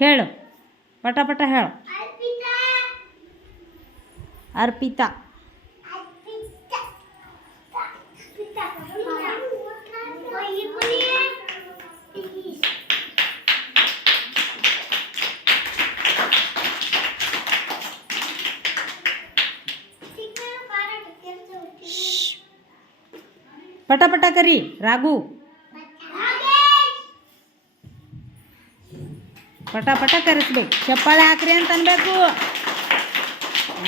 ಹೇಳು ಪಟ ಪಟ ಹೇಳು ಅರ್ಪಿತಾ ಶ್ಶ್. ಪಟ ಪಟ ಕರಿ ರಾಘು ಪಟ ಪಟ ಕರೆಸ್ಬೇಕು. ಚಪ್ಪಾಳೆ ಹಾಕ್ರಿ ಅಂತ ಅನ್ಬೇಕು.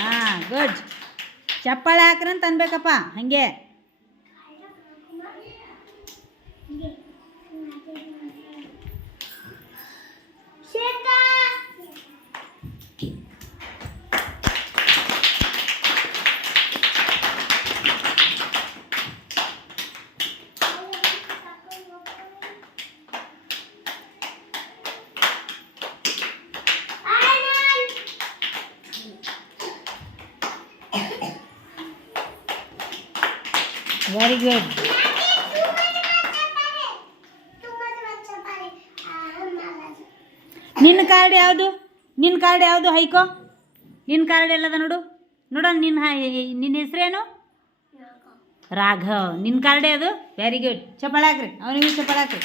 ಹಾಂ ಗುಡ್ ಚಪ್ಪಾಳೆ ಹಾಕ್ರಿ ಅಂತ ಅನ್ಬೇಕಪ್ಪ ಹಾಗೆ. ವೆರಿ ಗುಡ್ ನಿನ್ನ ಕಾರ್ಡ್ ಯಾವುದು? ನಿನ್ನ ಕಾರ್ಡ್ ಯಾವುದು ಹೈಕೋ? ನಿನ್ನ ಕಾರ್ಡ್ ಎಲ್ಲದ ನೋಡು. ನೋಡೋಣ ನಿನ್ನ ನಿನ್ನ ಹೆಸ್ರೇನು? ರಾಘವ್. ನಿನ್ನ ಕಾರ್ಡೇ ಅದು ವೆರಿ ಗುಡ್ ಚಪ್ಪಾಳೆ ಹಾಕ್ರಿ. ಅವನಿಗೆ ಚಪ್ಪಾಳೆ ಹಾಕ್ರಿ.